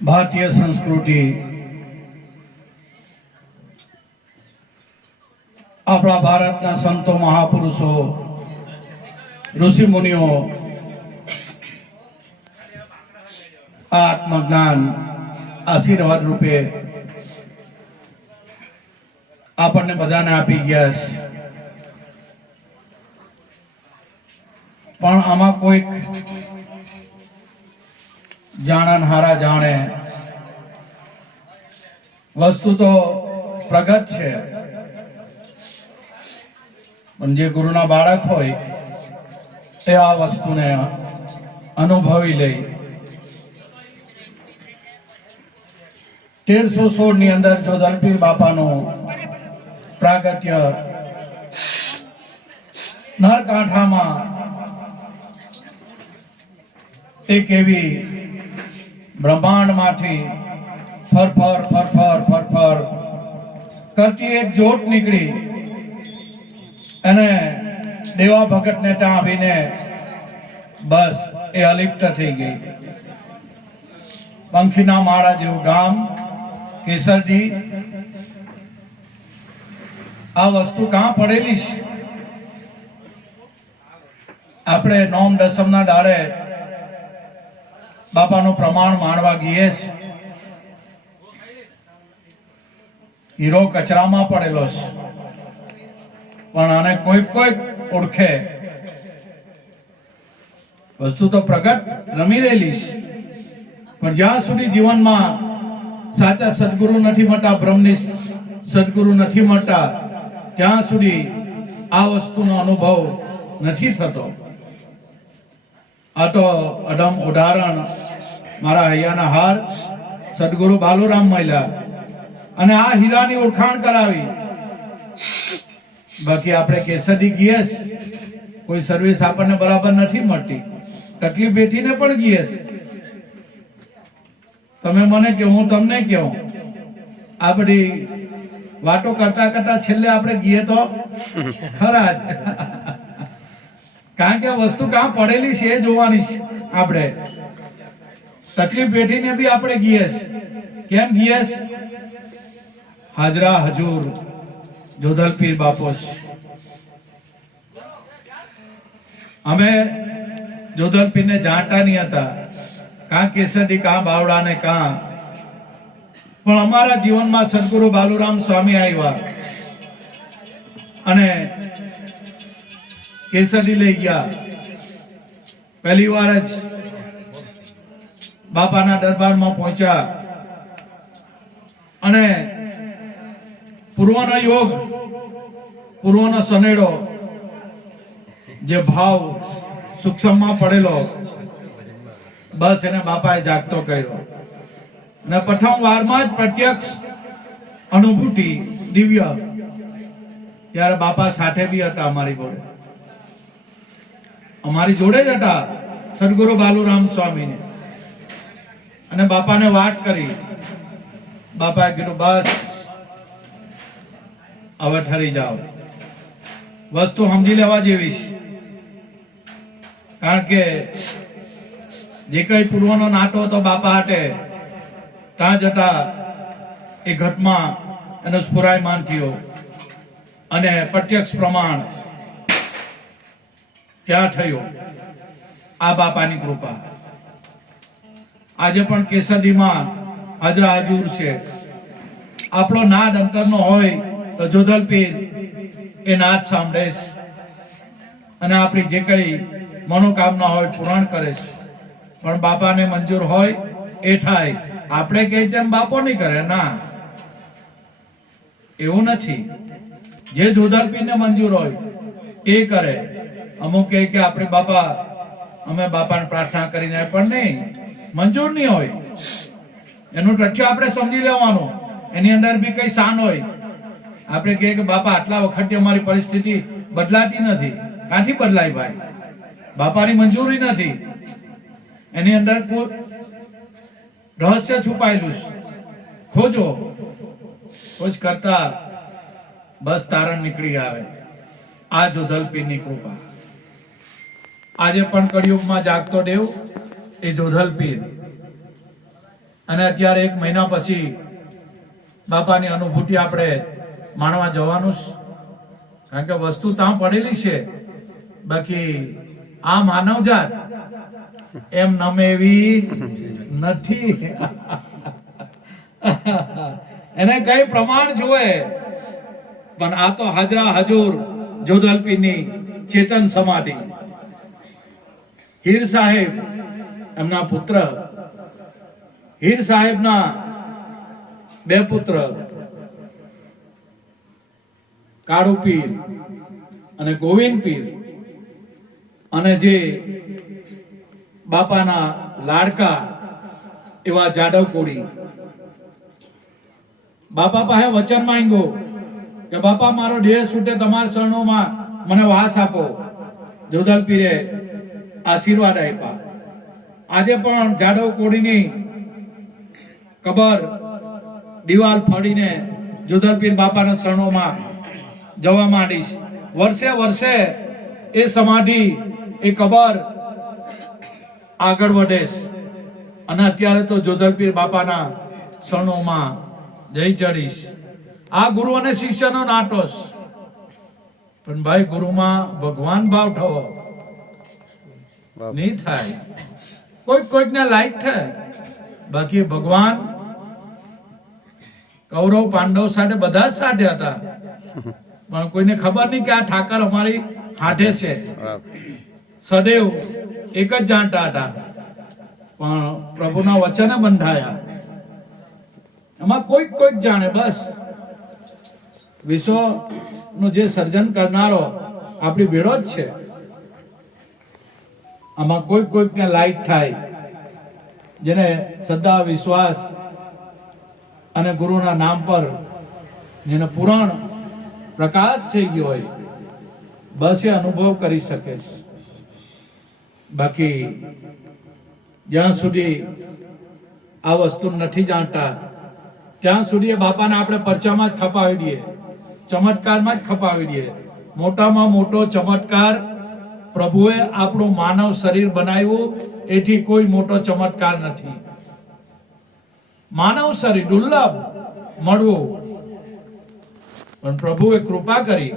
ભારતીય સંસ્કૃતિ આપણા ભારતના સંતો મહાપુરુષો ઋષિ મુનિઓ આત્મજ્ઞાન આશીર્વાદ રૂપે આપણને બધાને આપી ગયા છે, પણ આમાં કોઈક જાણનહારા જાણે. વસ્તુ તો પ્રગટ છે, પણ જે ગુરુના બાળક હોય એ આ વસ્તુને અનુભવી લે. 1316 ની અંદર જોધલપીર બાપાનું પ્રાગટ્ય નરકાંઠામાં એક એવી બ્રહ્માંડમાંથી ફરફર કરતી એક જ્યોત નીકળી અને દેવા ભગતને ત્યાં આવીને બસ એ અલિપ્ત થઈ ગઈ. પંખીના માળા જેવું ગામ કેસરડી. આ વસ્તુ કાં પડેલી છે? આપણે નોમ દસમના દાડે બાપાનું પ્રમાણ માણવા ગઈએ છે. હીરો કચરામાં પડેલો છે, પણ આને કોઈક ઓળખે. વસ્તુ તો પ્રગટ રમી રહેલી છે, પણ જ્યાં સુધી જીવનમાં સાચા સદગુરુ નથી મળતા, બ્રહ્મની સદગુરુ નથી મળતા, ત્યાં સુધી આ વસ્તુનો અનુભવ નથી થતો. આ તો અડમ ઉદાહરણ મારા હૈયાના હાર સદગુરુ બાલુરામ મળ્યા અને આ હીરાની ઓળખાણ કરાવી. બાકી આપણે કેસરી ગીએસ કોઈ સર્વિસ આપણને બરાબર નથી મળતી, તકલીફ બેઠીને પણ ગીએસ. તમે મને કહો, હું તમને કહું, આ બધી વાતો કરતા કરતા છેલ્લે આપણે ગીએ તો ખરા જ. કારણ કે વસ્તુ કાં પડેલી છે એ જોવાની છે. આપણે તકલીફ બેઠીને બી આપણે ગીએસ. કેમ ગીએસ? હાજરા હજુર જોધલપીર બાપો છે. અમે જોધલપીરને જાણતા નહીં હતા, કાં કેસરડી, કાં બાવડા ને કાં, પણ અમારા જીવનમાં સદગુરુ બાલુરામ સ્વામી આવ્યા અને કેસરડી લઈ ગયા. પહેલી વાર જ બાપાના દરબારમાં પહોંચ્યા અને પૂર્વનો યોગ, પૂર્વનો સનેડો, જે ભાવ સૂક્ષ્મમાં પડેલો, બસ એને બાપાએ જાગતો કર્યો. અને પ્રથમ વારમાં જ પ્રત્યક્ષ અનુભૂતિ દિવ્ય. ત્યારે બાપા સાથે બી હતા, અમારી જોડે જ હતા, સદગુરુ બાલુરામ સ્વામીને. અને બાપાને વાત કરી. બાપાએ કીધું, બસ હવે ઠરી જાઓ. વસ્તુ સમજી લેવા જેવી છે, કારણ કે જે કઈ પૂર્વનો નાટો હતો બાપા હાટે, ત્યાં જતા એ ઘટમાં એનો સ્ફુરાયમાન થયો અને પ્રત્યક્ષ પ્રમાણ ત્યાં થયું. આ બાપાની કૃપા. આજે પણ કેસરડીમાં હાજરા હજુર છે. આપણો નાદ અંતરનો હોય તો જોધલપીર એ નાદ સાંભળે છે અને આપણી જે કઈ મનોકામના હોય પૂરણ કરે છે. પણ બાપાને મંજૂર હોય એ થાય. આપણે કહીએ તેમ બાપો નહીં કરે, ના, એવું નથી. જે જોધલપીરને મંજૂર હોય એ કરે. અમુક કહે કે આપણે બાપા, અમે બાપાને પ્રાર્થના કરીને, પણ નહીં, મંજૂર નહીં હોય. એનું તથ્ય આપણે સમજી લેવાનું. એની અંદર બી કઈ શાન હોય. આપણે કહીએ કે બાપા આટલા વખતથી અમારી પરિસ્થિતિ બદલાતી નથી. ક્યાંથી બદલાય ભાઈ? બાપાની મંજૂરી નથી. એની અંદર કોઈ રહસ્ય છુપાયેલું છે. ખોજો. ખોજ કરતા બસ તારણ નીકળી આવે. આ જોધલપીરની કૃપા. આજે પણ કળિયુગમાં જાગતો દેવ એ જોધલપીર. અને અત્યારે 1 મહિના પછી બાપાની અનુભૂતિ આપણે માણવા જવાનું છે. કારણ કે વસ્તુ ત્યાં પડેલી છે, બાકી આ માનવજાત એમ નમે એવી નથી. એને કઈ પ્રમાણ જોવે, પણ આ તો હાજરા હજુર જોધલપીરની ચેતન સમાધિ. હીર સાહેબ એમના પુત્ર, હીર સાહેબના 2 પુત્ર કાળુ પીર અને ગોવિંદ પીર, અને જે બાપાના લાડકા એવા જાડવ કોડી. બાપા પાસે વચન માંગ્યું કે બાપા મારો દેહ છૂટે તમારા શરણોમાં મને વાસ આપો. જોધલ પીરે આશીર્વાદ આપ્યા. આજે પણ જાડવ કોડીની કબર દિવાલ ફળીને જોધલ પીર બાપાના શરણોમાં જવા માંડીશ. વર્ષે વર્ષે એ સમાધિ, એ કબર આગળ વધે. અને અત્યારે તો જોધલ પીર બાપાના શરણોમાં જઈ ચડીશ. આ ગુરુ અને શિષ્યનો નાટો છે. પણ ભાઈ ગુરુમાં ભગવાન ભાવ થવો નહીં થાય. કોઈકને લાઈટ થાય, બાકી ભગવાન કૌરવ પાંડવ સાથે બધા જ સાથે હતા, પણ કોઈને ખબર નહીં કે આ ઠાકર અમારી હાથે છે. સદૈવ એક જ જાણતા હતા, પણ પ્રભુના વચને બંધાયા. એમાં કોઈક જાણે. બસ વિશ્વનું જે સર્જન કરનારો આપણી ભેળો જ છે. આમાં કોઈકને લાઈટ થાય, જેને શ્રદ્ધા, વિશ્વાસ અને ગુરુના નામ પર જેને પુરાણ પ્રકાશ થઈ ગયો હોય, બસ એ અનુભવ કરી શકે છે. બાકી જ્યાં સુધી આ વસ્તુ નથી જાણતા, ત્યાં સુધી એ બાપાને આપણે પરચામાં જ ખપાવી દઈએ, ચમત્કારમાં જ ખપાવી દઈએ. મોટામાં મોટો ચમત્કાર પ્રભુએ આપણું માનવ શરીર બનાવ્યું, એથી કોઈ મોટો ચમત્કાર નથી. માનવ શરીર દુર્લભ મળવું, પણ પ્રભુએ કૃપા કરી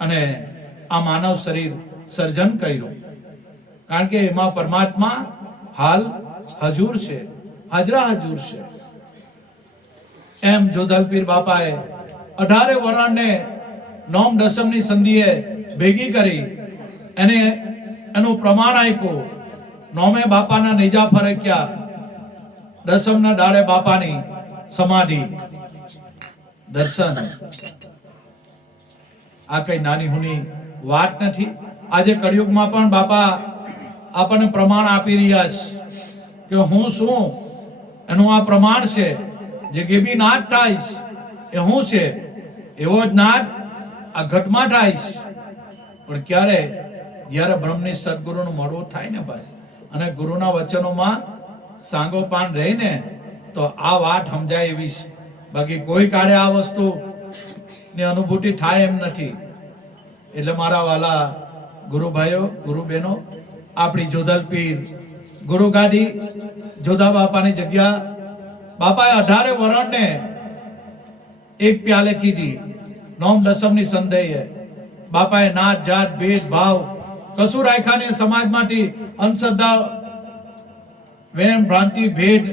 અને આ માનવ શરીર સર્જન કર્યું. કારણ કે એમાં પરમાત્મા હાલ હજુર છે, હાજરા હજુર છે. એમ જોધલ પીર બાપાએ 18 વરણને નોમ દસમની સંધિએ ભેગી કરી એને એનું પ્રમાણ આપ્યું. નોમે બાપાના નેજા ફરક્યા, દસમના દાડે બાપાની સમાધિ દર્શન. આ કઈ નાની હુની વાત નથી. આજે કળિયુગમાં પણ બાપા આપણને પ્રમાણ આપી રહ્યા છે કે હું શું, એનું આ પ્રમાણ છે. જે ગેબી નાદ થાય એ હું છે, એવો જ નાદ આ ઘટમાં થાય. પણ ક્યારે? જ્યારે બ્રહ્મની સદગુરુનું મળવું થાય ને ભાઈ, અને ગુરુના વચનોમાં સાંગોપાન રહીને, તો આ વાત સમજાય એવી છે. બાકી કોઈ કાળે આ વસ્તુ ની અનુભૂતિ થાય એમ નથી. એટલે મારા વાલા ગુરુ ભાઈઓ, ગુરુ બહેનો, આપણી જોધલ પીર ગુરુ ગાડી જોધા બાપાની જગ્યા બાપાએ 18 વરણને એક પ્યાલે કીધી. નોમ દસમની સંધ્યાએ બાપાએ નાત જાત ભેદ ભાવ કશું રાખ્યા નહીં. સમાજમાંથી અંધશ્રદ્ધા, વેમ ભ્રાંતિ, ભેદ,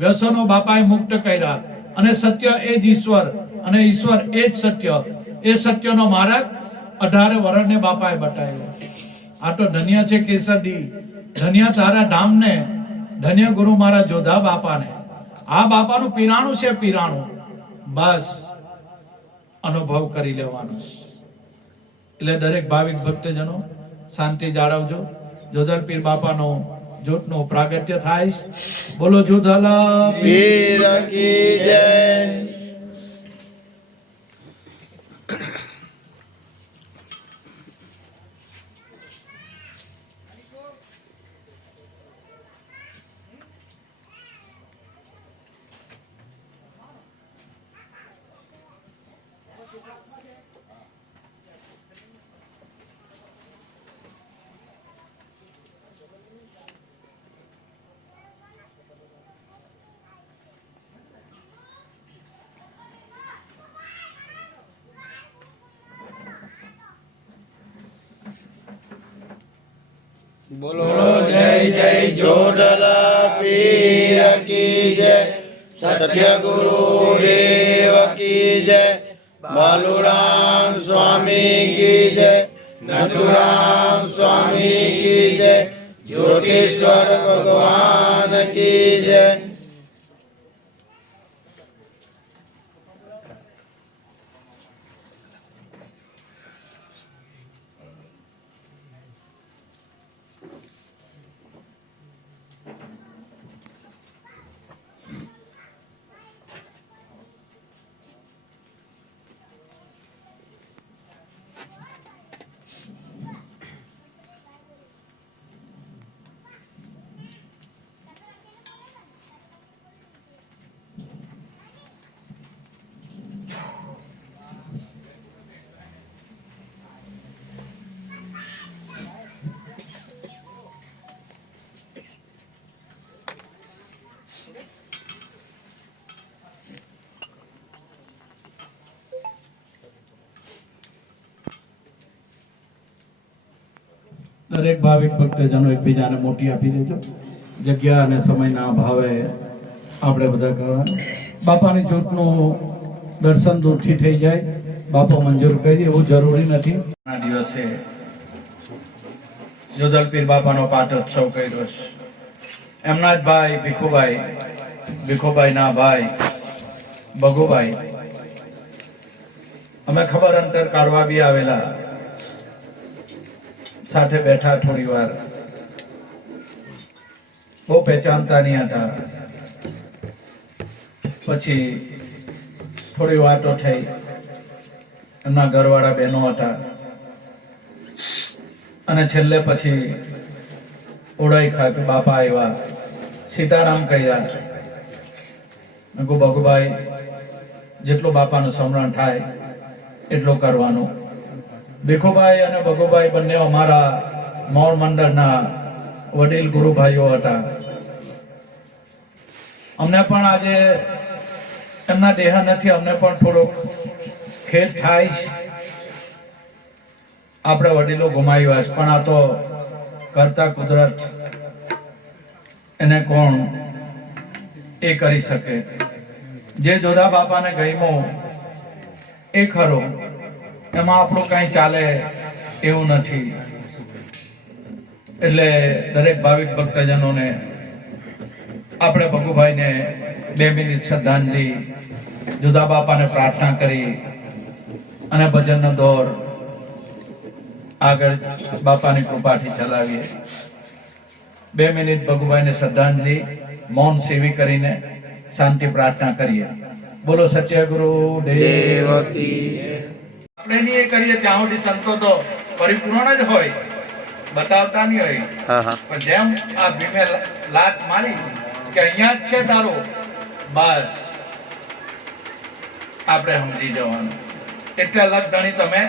વ્યસનો બાપાએ મુક્ત કર્યા. અને સત્ય એ જ ઈશ્વર, અને ઈશ્વર એ જ સત્ય. એ સત્યનો માર્ગ 18 વરણને બાપાએ બતાવ્યો. આ તો ધન્ય છે કેસરદી, ધન્ય તારા ધામને, ધન્ય ગુરુ મારા જોધા બાપાને. આ બાપાનું પીરાણું છે, પીરાણું. બસ અનુભવ કરી લેવાનું છે. એટલે દરેક ભાવિક ભક્તજનો શાંતિ જાળવજો. જોધલ પીર બાપાનો જોતનું પ્રાગટ્ય થાય. બોલો જોધલ પીર કી જય. બોલો જય જય જોડલ પીર કી જય, સત્ય ગુરુ દેવ કી જય, બાલુરામ સ્વામી કી જય, નથુરામ સ્વામી કી જય, યોગેશ્વર ભગવાન કી જય. દરેક ભાવિક ભક્તજનો એકબીજાને મોટી આપી દેજો. જગ્યા અને સમયના અભાવે આપણે બધા કરવા બાપાની જ્યોતનું દર્શન દૂરથી થઈ જાય, બાપો મંજૂર કરી એવું જરૂરી નથી. આ દિવસે જોધલપીર બાપાનો પાટોત્સવ કર્યો છે. એમના જ ભાઈ ભીખુભાઈના ભાઈ ભગુભાઈ અમે ખબર અંતર કાઢવા બી આવેલા, સાથે બેઠા થોડી વાર, બહુ પહેચાનતા નહીં હતા. પછી થોડી વાતો થઈ, એમના ઘરવાળા બહેનો હતા અને છેલ્લે પછી ઓળાઈ ખા કે બાપા આવ્યા, સીતારામ કહ્યા. ભગુભાઈ જેટલું બાપાનું સ્મરણ થાય એટલું કરવાનું. ભીખુભાઈ અને ભગુભાઈ બંને અમારા મૌન મંડળના વડીલ ગુરુભાઈઓ હતા. અમને પણ આજે એમના દેહ નથી, અમને પણ થોડોક ખેદ થાય. આપણે વડીલો ગુમાવ્યા છે, પણ આ તો કરતા કુદરત, એને કોણ એ કરી શકે. જે જોધા બાપાને ગમ્યું એ ખરું, એમાં આપણું કઈ ચાલે એવું નથી. એટલે દરેક ભાવિક ભક્તજનોને આપણે ભગુભાઈને 2 મિનિટ શ્રદ્ધાંજલિ, જોધા બાપાને પ્રાર્થના કરી અને ભજનનો દોર આગળ બાપાની કૃપાથી ચલાવીએ. 2 મિનિટ ભગુભાઈને શ્રદ્ધાંજલિ મૌન સેવી કરીને શાંતિ પ્રાર્થના કરીએ. બોલો સત્યગુરુ દેવ કી. આપણે જે કરીએ ત્યાં સુધી સંતો તો પરિપૂર્ણ જ હોય, બતાવતા નહીં હોય. પણ જેમ આ ભીમે લાત મારી કે અહીંયા જ છે તારો, બસ આપણે સમજી જવાનું. એટલે અલગ ધણી તમે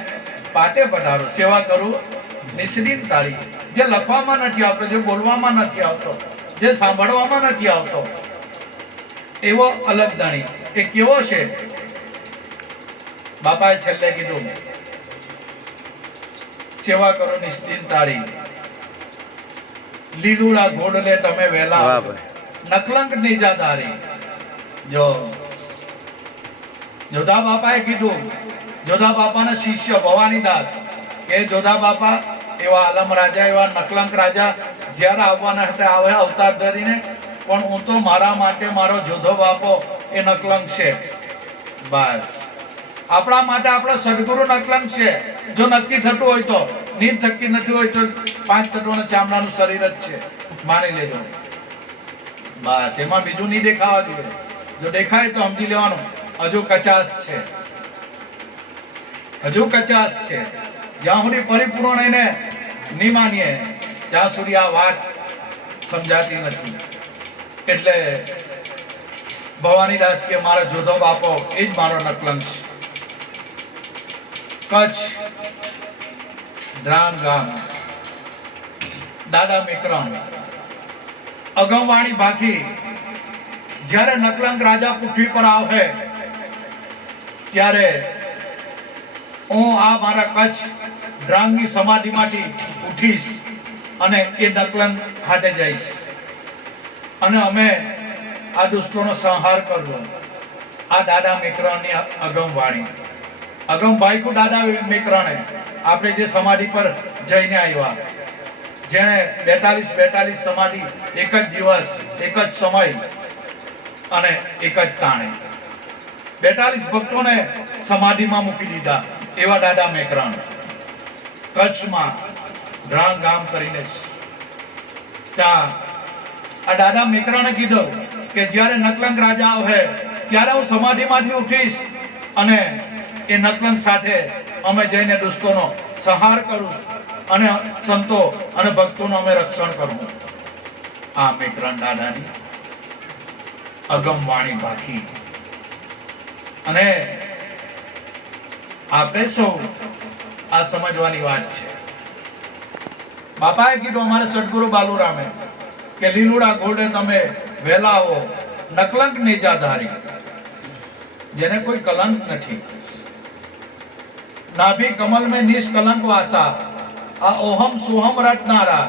પાટે પધારો, સેવા કરું નિષ્ઠિત તારી. જે લખવામાં નથી આવતો, જે બોલવામાં નથી આવતો, જે સાંભળવામાં નથી આવતો, એવો અલગ ધણી એ કેવો છે? બાપાએ છેલ્લે કીધું, સેવા કરો નિષ્ઠિત તારી. લીલુડા ઘોડલે તમે વેલા, નકલંક નિજાદારી. જો જોધા બાપાએ કીધું, જોધા બાપાના શિષ્ય ભવાનીદાસ કે જોધા બાપા એવા આલમ રાજા, એવા નકલંક રાજા જ્યારે આવવાના હતા આવે અવતાર ધરીને, પણ હું તો મારા માટે મારો જોધો બાપો એ નકલંક છે. બસ આપણા માટે આપણો સદગુરુ નકલંક છે. જો નક્કી થતું હોય તો, નીર થકી નથી હોય તો 5 તત્વોના ચામડાનું શરીર જ છે, માની લેજો. બસ એમાં બીજું નહીં દેખાવા જોઈએ. જો દેખાય તો સમજી લેવાનું હજુ કચાશ છે, હજુ કચાશ છે. જ્યાં સુધી પરિપૂર્ણ એને નહીં માનીએ ત્યાં સુધી આ વાત સમજાતી નથી. એટલે ભવાનીદાસ કે મારો જોધો બાપો એ જ મારો નકલંક છે. કચ્છ ડ્રામ ગામ દાદા મિક્રમ અગમવાણી ભાખી જ્યારે નકલંક રાજા પૃથ્વી પર આવે ત્યારે હું આ મારા કચ્છ ડ્રાંગની સમાધિમાંથી ઉઠીશ અને એ નકલંગ હાટે જઈશ અને અમે આ દુષ્ટોનો સંહાર કરવો. આ દાદા મેકરણની અગમવાણી. અગમભાઈ કો દાદા મેકરણે આપણે જે સમાધિ પર જઈને આવ્યા, જેણે 42 સમાધિ એક જ દિવસ, એક જ સમય અને એક જ તાણે 42 ભક્તોને સમાધિમાં મૂકી દીધા. એવા દાદા મેકરણ કચ્છમાં ડ્રાંગ ગામ કરીને ત્યાં આ દાદા મેકરણે કીધું કે જ્યારે નકલંગ રાજા આવે ત્યારે હું સમાધિમાંથી ઉઠીશ અને એ નકલંગ સાથે અમે જઈને દુષ્ટોનો સંહાર કરું અને સંતો અને ભક્તોનું અમે રક્ષણ કરું. આ મેકરણ દાદાની અગમવાણી બાકી. અને આપણે સૌ આ સમજવાની વાત છે. બાપાએ કીધું અમારે સદગુરુ બાલુરામે કે લીલુડા ઘોડે તમે વહેલા આવો, નકલંક નેજાધારી, જેને કોઈ કલંક નથી. નાભી કમલ में નિષ્કલંક વાસા, આ ઓહમ સોહમ રટનારા,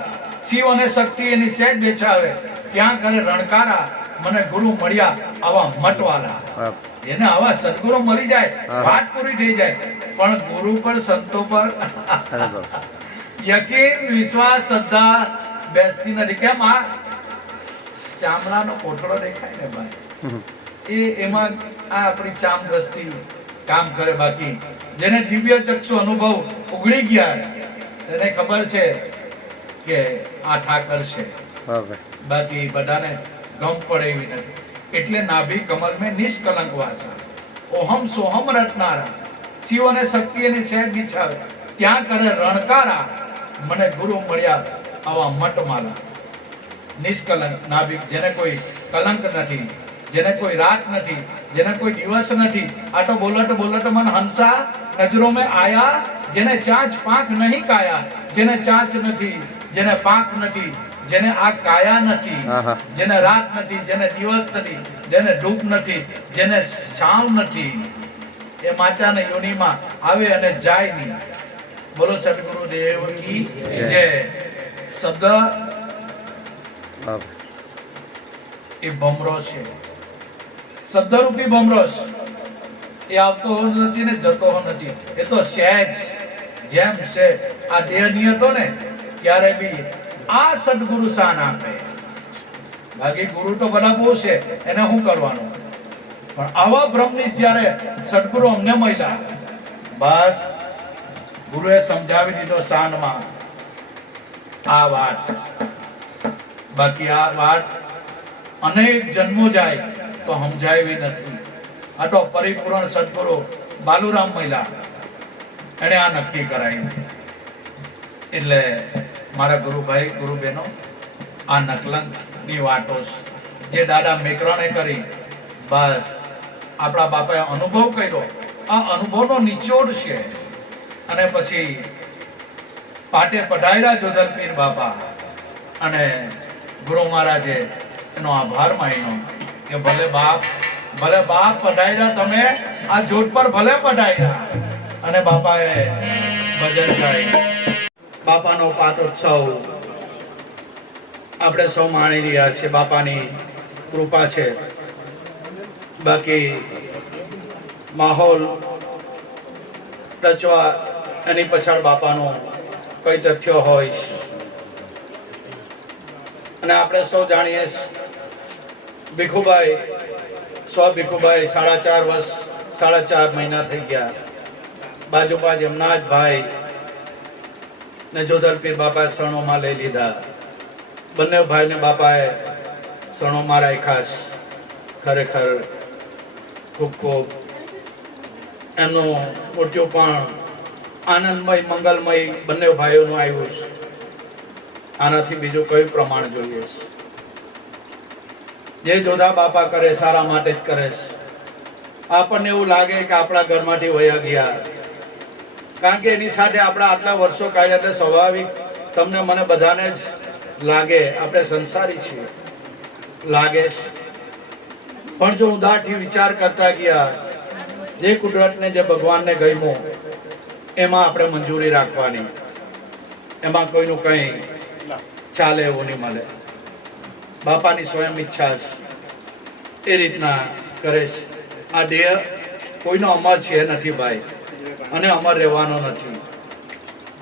શિવ અને શક્તિ એની સેજ બેછાવે, ત્યાં કરે રણકારા, મને ગુરુ મળ્યા આવા મટવાલા. એને આવા સદગુરુ મળી જાય વાત પૂરી થઈ જાય. પણ ગુરુ પર, સંતો પર યકીન, વિશ્વાસ, શ્રદ્ધા બેસતી નથી. કેમ? આ ચામડાનો કોટડો દેખાય ને ભાઈ, એમાં આ આપણી ચામ દ્રષ્ટિ કામ કરે. બાકી જેને દિવ્ય ચક્ષુ અનુભવ ઉગડી ગયા એને ખબર છે કે આ ઠાકર છે. બાકી બધાને ગમ પડે એવી નથી. એટલે નાભી કમલ में નિષ્કલંક વાસા, ઓહમ સોહમ રટનારા, શિવ અને શક્તિ એની સહેજ બિછાવે, ત્યાં કરે રણકારા, મને ગુરુ મળ્યા આવા મટમાલા. નિષ્કલંક નાભી, જેને કોઈ કલંક નથી, જેને કોઈ રાત નથી, જેને કોઈ દિવસ નથી. આ તો બોલટ બોલટ મન હંસા નજરો મેં આયા, જેને ચાંચ પાંખ નહીં કાયા, જેને ચાંચ નથી, જેને પાંખ નથી, જેને આ કાયા નથી, જેને રાત નથી, જેને દિવસ નથી, જેને ધૂપ નથી, જેને છાવ નથી, એ માતાના યોનિમાં આવે અને જાય નહીં. બોલો સદગુરુ દેવ કી જય. શબ્દ એ ભમરો છે, શબ્દરૂપી ભમરો છે. એ આવતો નથી ને જતો નથી. એ તો સહેજ જેમ છે આ દેહની હતો ને ત્યારે બી આ સદગુરુ શાન આપે. બાકી ગુરુ તો બધા બહુ છે, એને શું કરવાનું? પણ આવા બ્રહ્મનિષ્ઠ જ્યારે સદગુરુ અમને મળ્યા, બસ ગુરુએ સમજાવી દીધો શાનમાં આ વાત. બાકી આ વાત અનેક જન્મો જાય તો સમજાવી નથી. આ તો પરિપૂર્ણ સદગુરુ બાલુરામ મળ્યા, એને આ નક્કી કરાયું. એટલે મારા ગુરુભાઈ, ગુરુ બહેનો, આ નકલંકની વાતો જે દાદા મેકરણે કરી, બસ આપણા બાપાએ અનુભવ કર્યો. આ અનુભવનો નિચોડ છે. અને પછી પાટે પઢાયરા જોધલપીર બાપા અને ગુરુ મહારાજે એનો આભાર માન્યો કે ભલે બાપ પઢાયરા, તમે આ જોત પર ભલે પઢાયરા. અને બાપાએ ભજન ગાય. બાપાનો પાટોત્સવ આપણે સૌ માણી રહ્યા છીએ. બાપાની કૃપા છે. બાકી માહોલ રચવા એની પછાડ બાપાનું કઈ તથ્ય હોય. અને આપણે સૌ જાણીએ ભીખુભાઈ, ભીખુભાઈ 4.5 વર્ષ, 4.5 મહિના થઈ ગયા. બાજુમાં એમના જ ભાઈ ને જોધલપીર બાપાએ શરણોમાં લઈ લીધા. બંને ભાઈને બાપાએ શરણોમાં રાખ્યા. ખરેખર ખૂબ ખૂબ એમનું મૃત્યુ પણ આનંદમય, મંગલમય બંને ભાઈઓનું આવ્યું છે. આનાથી બીજું કયું પ્રમાણ જોઈએ છે? જે જોધા બાપા કરે સારા માટે જ કરે છે. આપણને એવું લાગે કે આપણા ઘરમાંથી વયા ગયા, કારણ કે એની સાથે આપણા આટલા વર્ષો કાઢ્યા એટલે સ્વાભાવિક તમને મને બધાને જ લાગે આપણે સંસારી છીએ, લાગે છે. પણ જો ઉદારથી વિચાર કરતા ગયા, જે કુદરતને, જે ભગવાનને ગમ્યું એમાં આપણે મંજૂરી રાખવાની. એમાં કોઈનું કંઈ ચાલે એવું નહીં મળે. બાપાની સ્વયં ઈચ્છા છે એ રીતના કરે છે. આ દેહ કોઈનો અમર છે નથી ભાઈ, અને અમર રહેવાનો નથી.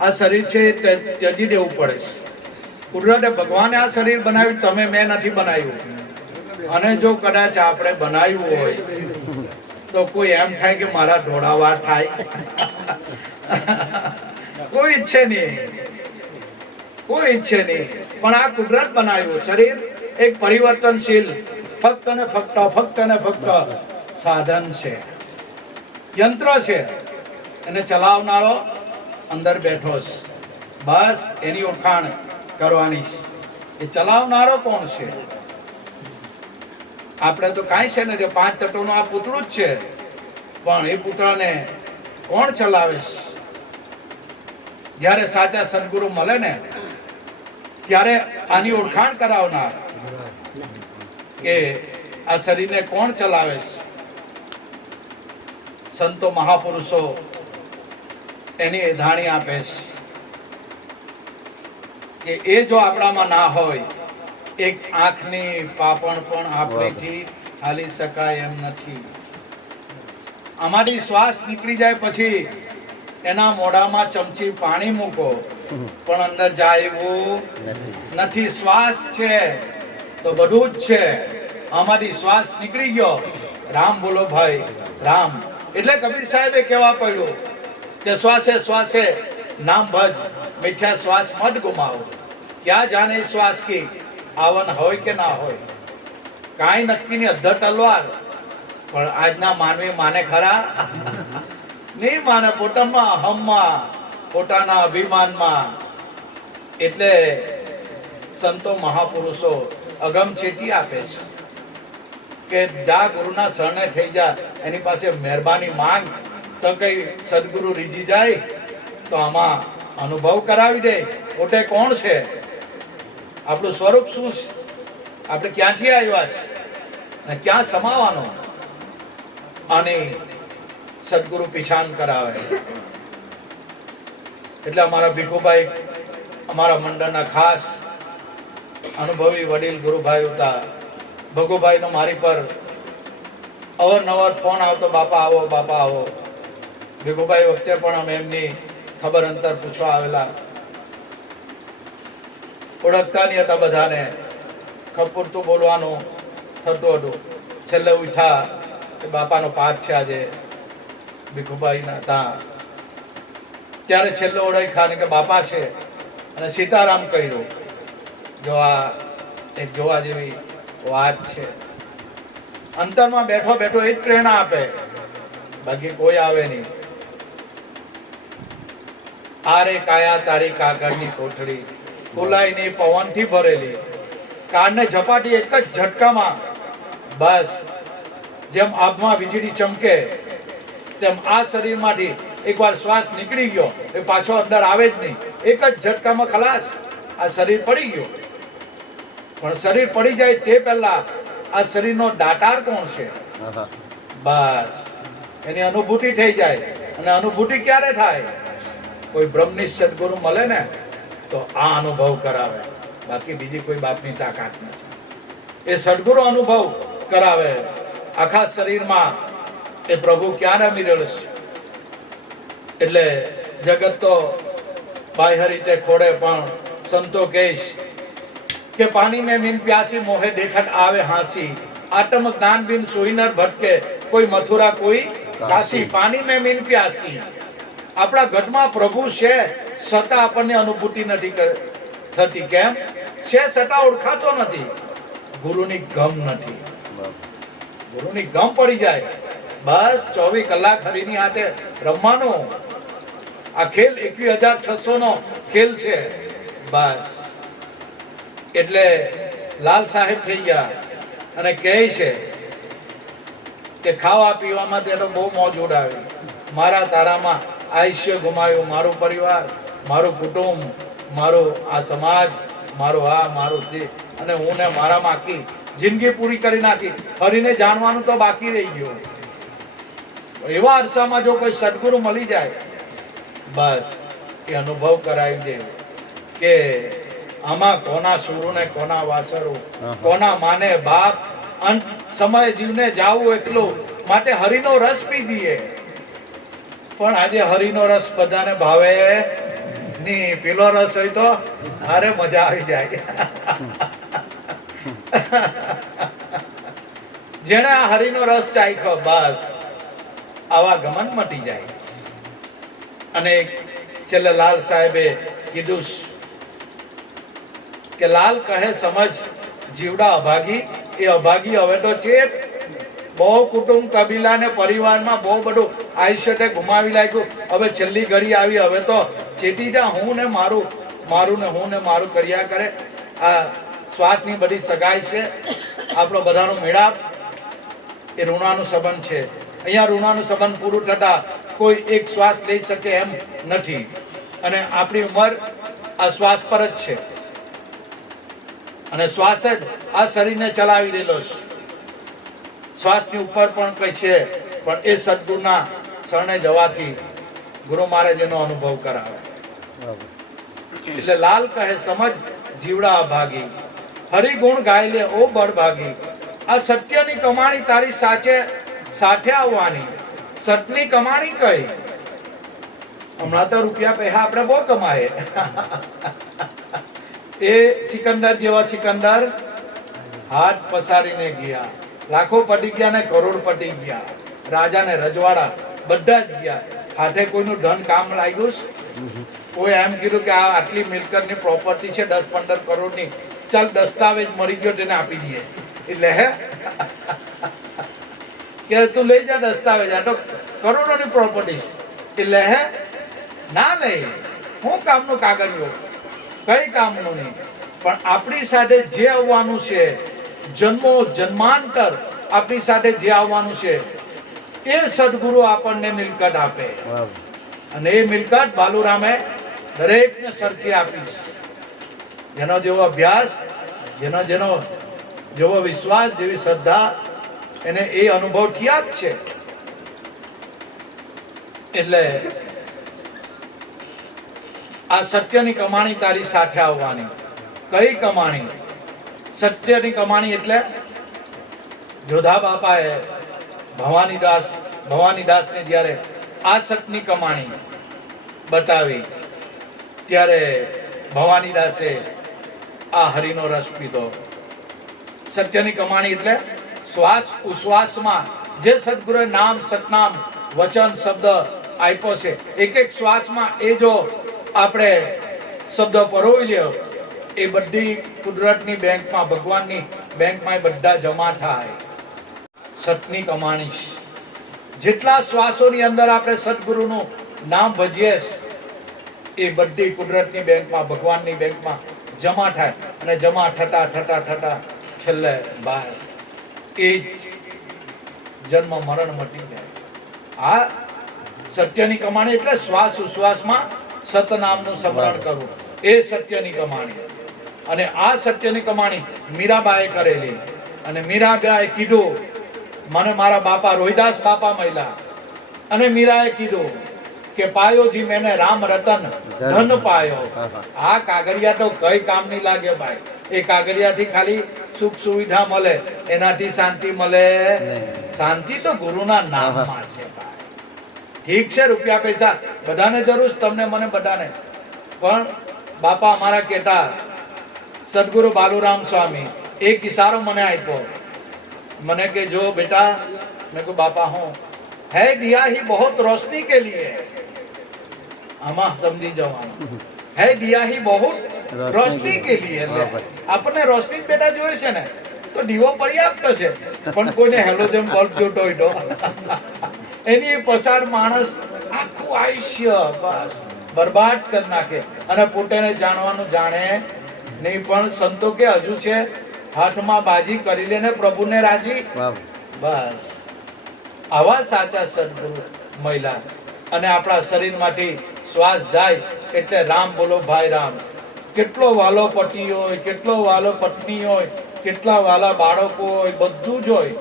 આ શરીર છે તે ત્યજી દેવું પડે છે. કુદરતે ભગવાને આ શરીર બનાવ્યું, તમે મેં નથી બનાવ્યું. અને જો કદાચ આપણે બનાવ્યું હોય તો કોઈ એમ થાય કે મારા ઢોળાવા થાય? કોઈ ઈચ્છે નહીં, કોઈ ઈચ્છે નહીં. પણ આ કુદરત બનાવ્યું શરીર એક પરિવર્તનશીલ, ફક્ત ને ફક્ત સાધન છે, યંત્ર છે. એને ચલાવનારો અંદર બેઠો છે. બસ એની ઓળખાણ કરવાની છે. એ ચલાવનારો કોણ છે? આપણે તો કાંઈ છે ને, 5 તત્વોનું આ પૂતળું જ છે, પણ એ પૂતળાને કોણ ચલાવે છે? જ્યારે સાચા સદગુરુ મળે ને ત્યારે આની ઓળખાણ કરાવનાર કે આ શરીરને કોણ ચલાવે છે. સંતો મહાપુરુષો એની એધાણી આપે છે કે એ જો આપણામાં ના હોય, એક આંખની પાપણ પણ આપણીથી હાલી શકાય એમ નથી. આમાંથી શ્વાસ નીકળી જાય પછી એના મોઢામાં ચમચી પાણી મૂકો પણ અંદર જાય એવું નથી. શ્વાસ છે તો બધું જ છે. આમાંથી શ્વાસ નીકળી ગયો, રામ બોલો ભાઈ, રામ. એટલે કબીર સાહેબે કહેવા પડ્યું કે શ્વાસે શ્વાસે નામ ભજ, મીઠા શ્વાસ મત ગુમાવો. ક્યાં જાને શ્વાસ કી આવન હોય કે ના હોય. કાંઈ નક્કી ની અધર તલવાર. પણ આજના માનવી માને ખરા? નહીં માને. પોતાના અહમમાં, પોતાના અભિમાનમાં. એટલે સંતો મહાપુરુષો અગમચેતી આપે છે કે જા ગુરુના શરણે થઈ જા, એની પાસે મહેરબાની માંગ, તો કઈ સદગુરુ રીઝી જાય તો આમાં અનુભવ કરાવી દે પોતે કોણ છે, આપણું સ્વરૂપ શું છે, આપણે ક્યાંથી આવ્યા છે અને ક્યાં સમાવાનો. આની સદગુરુ પીછાણ કરાવે. એટલે અમારા ભીખુભાઈ અમારા મંડળના ખાસ અનુભવી વડીલ ગુરુભાઈ હતા. ભગુભાઈનો મારી પર અવારનવાર ફોન આવતો, બાપા આવો, બાપા આવો. ભીખુભાઈ વખતે પણ અમે એમની ખબર અંતર પૂછવા આવેલા. ઓળખતા નહીં હતા બધાને, ખપૂરતું બોલવાનું થતું હતું. છેલ્લે ઉઠા કે બાપાનો પાઠ છે આજે ભીખુભાઈના ત્યાં. ત્યારે છેલ્લો ઓળખ્યા કે બાપા છે અને સીતારામ કહ્યું. જો આ એક જોવા જેવી વાત છે. અંતરમાં બેઠો બેઠો એ જ પ્રેરણા આપે, બાકી કોઈ આવે નહીં. આરે કાયા તારી કાગળની કોઠડી, ખોલાઈ નહીં પવનથી ભરેલી. કાળને ઝપાટી એક જ ઝટકામાં, બસ જેમ આભમાં વીજળી ચમકે તેમ આ શરીરમાંથી એકવાર શ્વાસ નીકળી ગયો એ પાછો અંદર આવે જ નહીં. એક જ ઝટકામાં ખલાસ, આ શરીર પડી ગયો. પણ શરીર પડી જાય તે પહેલા આ શરીરનો દાતાર કોણ છે, બસ એની અનુભૂતિ થઈ જાય. અને અનુભૂતિ ક્યારે થાય? કોઈ બ્રહ્મનિષ્ઠ સદગુરુ મળે ને તો આ અનુભવ કરાવે, બાકી બીજી કોઈ બાપની તાકાત નથી. એ સદગુરુ અનુભવ કરાવે. આખા શરીરમાં એ પ્રભુ ક્યાં રમી રહ્યો છે. એટલે જગત તો બાહ્ય રીતે ખોડે, પણ સંતો કહેશ કે પાણી में मीन प्यासी मोहे देखत आवे हांसी, आत्म ज्ञान बिन सोई नर भटके, કોઈ મથુરા કોઈ કાશી. પાણી में मीन प्यासी. આપણા ઘટમાં પ્રભુ છે છતાં આપણને અનુભૂતિ નથી થતી. કેમ છે? છતાં ઓળખાતો નથી. ગુરુની ગમ નથી. ગુરુની ગમ પડી જાય, બસ 24 કલાક હરિની હાથે રમવાનું. આ ખેલ 21,600 નો ખેલ છે. બસ એટલે લાલ સાહેબ થઈ ગયા અને કહે છે કે ખાવા પીવામાં તે તો બહુ મોજ ઉડાવી. મારા તારામાં આયુષ્ય ગુમાવ્યું. મારું પરિવાર, મારું કુટુંબ, મારું આ સમાજ, મારું આ, મારું તે, અને હું ને મારામાં આખી જિંદગી પૂરી કરી નાખી. હરીને જાણવાનું તો બાકી રહી ગયું. એવા અરસામાં જો કોઈ સદગુરુ મળી જાય, બસ એ અનુભવ કરાવી દે કે આમાં કોના સુરું ને કોના વાસરું, કોના માને બાપ, અંત સમય જીવને જાવું એટલું માટે હરિનો રસ પીજીએ. પણ આજે હરિનો રસ બધાને ભાવે નહીં. પેલો રસ હોય તો અરે મજા આવી જાય. જેણે આ હરિનો રસ ચાખ્યો બસ આવા ગમન મટી જાય. અને છેલ્લે લાલ સાહેબે કીધું કે લાલ કહે સમજ જીવડા અભાગી. એ અભાગી હવે તો ચેત બહુ કુટુંબ કબીલા ને પરિવારમાં બહુ બધું આયુષ્ય ગુમાવી લાગ્યું. હવે છેલ્લી ઘડી આવી, હવે તો ચેતી જા, હું ને મારું, મારું ને હું ને મારું કર્યા કરે. આ સ્વાદની બધી સગાઈ છે. આપણો બધાનો મેળાપ એ ઋણાનું સંબંધ છે. અહીંયા ઋણાનું સંબંધ પૂરું થતા કોઈ એક શ્વાસ લઈ શકે એમ નથી. અને આપણી ઉંમર આ શ્વાસ પર જ છે. અને શ્વાસ જ આ શરીરને ચલાવી રહેલો છે. શ્વાસની ઉપર પણ કઈ છે, પણ એ સદગુરુના શરણે જવાથી ગુરુ મહારાજ એનો અનુભવ કરાવે. એટલે લાલ કહે સમજ જીવડા અભાગી, હરિગુણ ગાય લે ઓ બળભાગી. આ સત્યની કમાણી તારી સાથે આવવાની. સતની કમાણી કઈ? હમણાં તો રૂપિયા પૈસા આપણે બહુ કમાય. એ સિકંદર જેવા સિકંદર હાથ પસારીને ગયા. લાખો પટી ગયા ને કરોડ પટી ગયા. રાજા ને રજવાડા બધા જ ગયા. હાથે કોઈનું ધન કામ લાગ્યું? કોઈ એમ કીધું કે આ આટલી મિલકતની પ્રોપર્ટી છે 10-15 કરોડની, ચાલ દસ્તાવેજ મરી ગયો તેને આપી દઈએ. એટલે હે કે તું લઈ જા દસ્તાવેજ, આ તો કરોડોની પ્રોપર્ટી છે. એટલે હે ના લઈ, હું કામનું કાગળિયો, કઈ કામનું નહીં. પણ આપણી સાથે જે આવવાનું છે, જન્મો જન્માંતર આપણી સાથે જે આવવાનું છે, એ સદગુરુ આપણને મિલકત આપે. અને એ મિલકત બાલુરામે દરેકને સરખી આપીશ. જેનો જેવો અભ્યાસ, જેનો જેવો વિશ્વાસ, જેવી શ્રદ્ધા, એને એ અનુભવ થયા જ છે. એટલે આ સત્યની કમાણી તારી સાથે આવવાની. કઈ કમાણી? સત્યની કમાણી એટલે જોધા બાપાએ ભવાનીદાસને જ્યારે આ સતની કમાણી બતાવી ત્યારે ભવાનીદાસે આ હરિનો રસ પીધો. સત્યની કમાણી એટલે શ્વાસ ઉશ્વાસમાં જે સદગુરુએ નામ, સતનામ, વચન, શબ્દ આપ્યો છે, એક એક શ્વાસમાં એ જો આપણે શબ્દ પરોવી લ્યો, એ બધી કુદરતની બેંકમાં, ભગવાનની બેંકમાં બધા જમા થાય. સતની કમાણી. જેટલા શ્વાસોની અંદર આપણે સદગુરુનું નામ ભજીએ, એ બધી કુદરતની બેંકમાં, ભગવાનની બેંકમાં જમા થાય. અને જમા થતા છેલ્લે બસ એ જન્મ મરણ મટી જાય. આ સત્યની કમાણી એટલે શ્વાસ ઉશ્વાસમાં સતનામનું સ્મરણ કરવું, એ સત્યની કમાણી. અને આ સત્યની કમાણી મીરાબાએ કરેલી. અને મીરાબાએ કીધું, મને મારા બાપા રોહિદાસ બાપા મળ્યા અને મીરાએ કીધું કે પાયો જી મેને રામ રતન ધન પાયો. આ કાગળિયા તો કઈ કામ નહીં લાગે ભાઈ. એ કાગળિયાથી ખાલી સુખ સુવિધા મળે, એનાથી શાંતિ મળે? શાંતિ તો ગુરુના નામમાં છે ભાઈ. ઠીક છે, રૂપિયા પૈસા બધાને જરૂર, તમને મને બધાને. પણ બાપા અમારા કેટા સદગુરુ બાલુરામ સ્વામી એક ઇશારો મને આપ્યો. મને કે જો બેટા, મેં કહ્યું બાપા હું है दिया ही बहुत रोशनी के लिए. આમાં સમજી જવાનું. है दिया ही बहुत रोशनी के लिए. આપણને રોશની બેટા જોઈએ છે ને, તો દીવો પર્યાપ્ત છે. પણ કોઈને હેલોજન બલ્બ જોતો હોય તો એની પછાડ માણસ આખું આયુષ્ય બસ બરબાદ કરી નાખે. અને પોતાને જાણવાનું જાણે નહીં. પણ સંતો કે હજુ છે હાથમાં બાજી કરી લેને પ્રભુને રાજી. બસ આવા સાચા સદગુરુ મહિલા. અને આપણા શરીરમાંથી શ્વાસ જાય એટલે રામ બોલો ભાઈ રામ. કેટલો વાલો પતિ હોય, કેટલો વાલો પત્ની હોય, કેટલા વાલા બાળકો હોય, બધું જ હોય.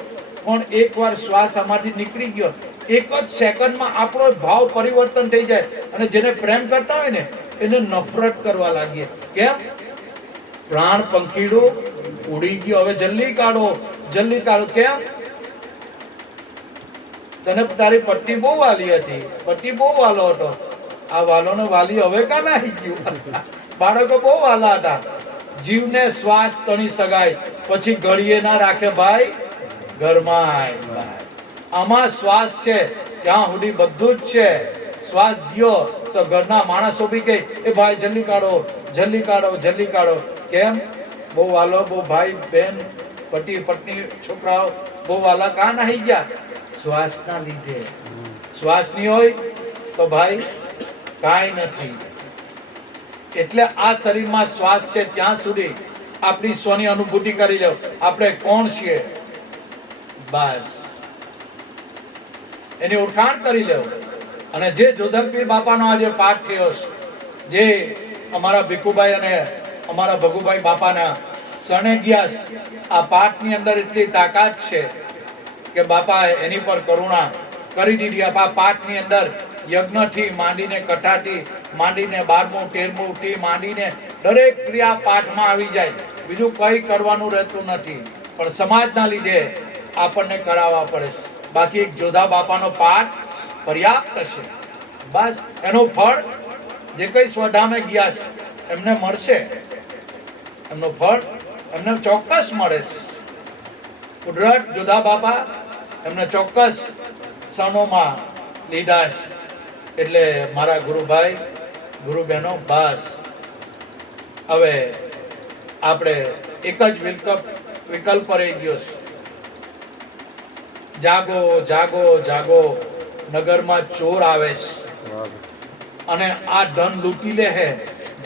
પણ એકવાર શ્વાસ આમાંથી નીકળી ગયો, એક જ સેકન્ડમાં આપણો ભાવ પરિવર્તન થઈ જાય. અને જેને પ્રેમ કરતા હોય ને એને નફરત કરવા લાગીએ. કેમ? પ્રાણ પંખીડું ઉડી ગયું, હવે જલ્દી કાઢો, જલ્દી કાઢો. કેમ? તને તારી પટ્ટી બહુ વાલી હતી, પટ્ટી બહુ વાલો હતો. આ વાલોનો વાલી હવે કાં નાહી ગયું? બાળકો બહુ વાલા હતા. જીવને શ્વાસ તણી સગાય, પછી ગળીએ ના રાખે ભાઈ ઘરમાં. આમાં શ્વાસ છે ત્યાં સુધી બધું જ છે. શ્વાસ ગયો તો ઘરના માણસો બી કહે એ ભાઈ જલ્દી કાઢો, જલ્દી કાઢો, જલ્દી કાઢો. કેમ? બહુ વાલો, બહુ ભાઈ બહેન પતિ પત્ની છોકરાઓ બહુ વાલા કાં નાહી ગયા? શ્વાસના લીધે. શ્વાસ નહીં હોય તો ભાઈ કાંઈ નથી. એટલે આ શરીરમાં શ્વાસ છે ત્યાં સુધી આપણી સ્વની અનુભૂતિ કરી લો. આપણે કોણ છીએ, બસ એની ઓળખાણ કરી લો. અને જે જોધરપીર બાપાનો આજે પાઠ થયો છે, જે અમારા ભીખુભાઈ અને અમારા ભગુભાઈ બાપાના શરણે ગયા છે, આ પાઠની અંદર એટલી તાકાત છે કે બાપાએ એની પર કરુણા કરી દીધી. આ પાઠની અંદર યજ્ઞથી માંડીને કથાથી માંડીને 12મું 13મું થી માંડીને દરેક ક્રિયા પાઠમાં આવી જાય. બીજું કંઈ કરવાનું રહેતું નથી, પણ સમાજના લીધે આપણને કરાવવા પડે. બાકી એક જોધા બાપાનો પાઠ પર્યાપ્ત છે. બસ એનું ફળ જે કઈ સ્વધામે ગયા છે એમને મળશે. એમનું ફળ એમને ચોક્કસ મળે છે. કુદરત જોધા બાપા એમને ચોક્કસ સનોમાં લીધા છે. એટલે મારા ગુરુભાઈ ગુરુબહેનો, બસ હવે આપણે એક જ વિકલ્પ રહી ગયો છે. જાગો જાગો જાગો, નગરમાં ચોર આવે છે અને આ ધન લૂંટી લે હે.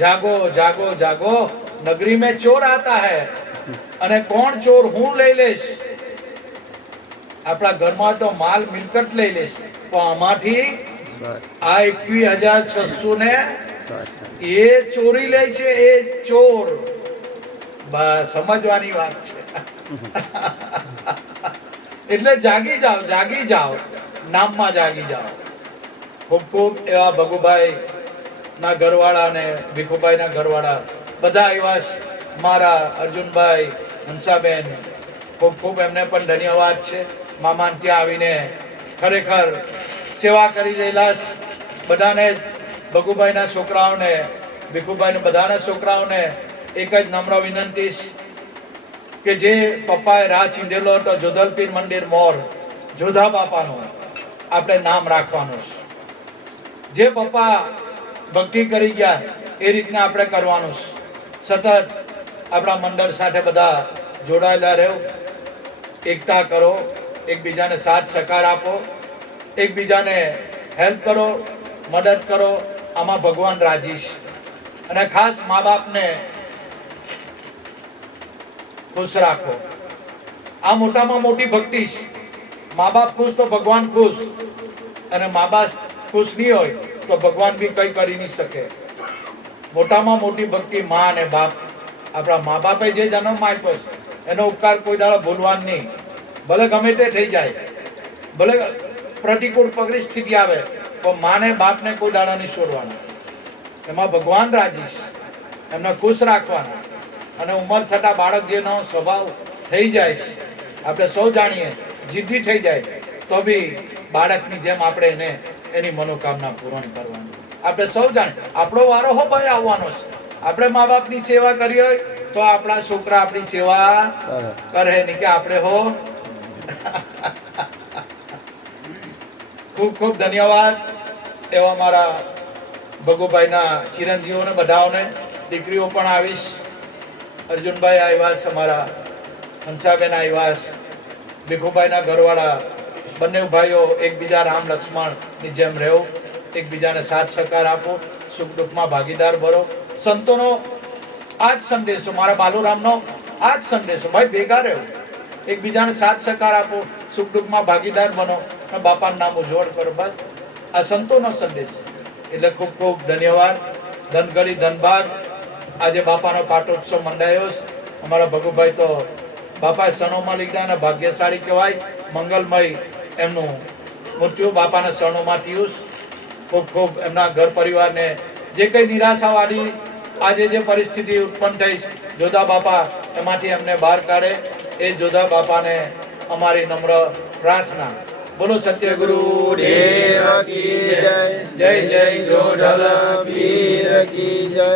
જાગો જાગો જાગો, નગરી में ચોર आता है. અને કોણ ચોર? હું લઈ લઈશ. આપણા ઘરમાં તો માલ મિલકત લઈ લઈશ, તો આમાંથી આ 21,600 ને એ ચોરી લે છે. એ ચોર. બસ સમજવાની વાત છે. એટલે જાગી જાઓ, જાગી જાઓ, નામમાં જાગી જાઓ. ખૂબ ખૂબ એવા ભગુભાઈ ના ઘરવાળા અને ભીખુભાઈ ના ઘરવાળા બધા એવા મારા અર્જુનભાઈ, હંસાબેન, ખૂબ ખૂબ એમને પણ ધન્યવાદ છે. મામાને ત્યાં આવીને ખરેખર સેવા કરી રહેલા બધાને, ભગુભાઈના છોકરાઓને, ભીખુભાઈના બધાના છોકરાઓને એક જ નમ્ર વિનંતી કે જે પપ્પાએ રાહ ચીંધેલો હતો જોધલપીર મંદિર મોર, જોધા બાપાનું આપણે નામ રાખવાનું છે. જે પપ્પા ભક્તિ કરી ગયા એ રીતના આપણે કરવાનું છે. સતત આપણા મંડળ સાથે બધા જોડાયેલા રહો, એકતા કરો, એકબીજાને સાથ સહકાર આપો, એકબીજાને હેલ્પ કરો, મદદ કરો. આમાં ભગવાન રાજી છે. અને ખાસ મા બાપને ખુશ રાખો. આ મોટામાં મોટી ભક્તિ છે. મા બાપ ખુશ તો ભગવાન ખુશ, અને મા બાપ ખુશ નહીં હોય તો ભગવાન બી કંઈ કરી નહીં શકે. મોટામાં મોટી ભક્તિ મા અને બાપ. આપણા મા બાપે જે જન્મ આપ્યો છે એનો ઉપકાર કોઈ દાડો ભૂલવાનો નહીં. ભલે ગમે તે થઈ જાય, ભલે પ્રતિકૂળ પરિસ્થિતિ આવે, તો માને બાપને કોઈ દાડો નહીં છોડવાના. એમાં ભગવાન રાજી છે. એમને ખુશ રાખવાના. અને ઉંમર થતા બાળક જેનો સ્વભાવ થઈ જાય છે, આપણે સૌ જાણીએ, જિદ્દી થઈ જાય, તો બી બાળકની જેમ આપણે એને એની મનોકામના પૂર્ણ કરવાની. આપણે સૌ જાણીએ આપણો વારો હો ભાઈ આવવાનો છે. આપણે મા બાપની સેવા કરી હોય તો આપણા છોકરા આપણી સેવા કરે, નહીં કે આપણે હો. ખૂબ ખૂબ ધન્યવાદ એવા મારા ભગુભાઈના ચિરંજીવોને બધાઓને. દીકરીઓ પણ આવીશ. અર્જુનભાઈ આવ્યા છે, અમારા હંસાબેન આવ્યા છે, ભીખુભાઈના ઘરવાળા. બંને ભાઈઓ એકબીજા રામ લક્ષ્મણની જેમ રહો, એકબીજાને સાથ સહકાર આપો, સુખ દુઃખમાં ભાગીદાર બનો. સંતોનો આ જ સંદેશો, મારા બાલુરામનો આ જ સંદેશો, ભાઈ ભેગા રહો, એકબીજાને સાથ સહકાર આપો, સુખ દુઃખમાં ભાગીદાર બનો અને બાપાનું નામ ઉજ્જવળ કરો. બસ આ સંતોનો સંદેશ. એટલે ખૂબ ખૂબ ધન્યવાદ. ધનગઢી ધનબાદ આજે બાપાનો પાટોત્સવ મંડાયો છે. અમારા ભગુભાઈ તો બાપાએ સણોમાં લીધા અને ભાગ્યશાળી કહેવાય. મંગલમય એમનું મૃત્યુ બાપાના શરણોમાં થયું. ખૂબ ખૂબ એમના ઘર પરિવારને જે કંઈ નિરાશાવાળી આજે જે પરિસ્થિતિ ઉત્પન્ન થઈ જોધા બાપા એમાંથી અમને બહાર કાઢે એ જોધા બાપાને અમારી નમ્ર પ્રાર્થના. બોલો સત્યગુરુ દેવ કી જય. જય જય જોઢલ પીર કી જય.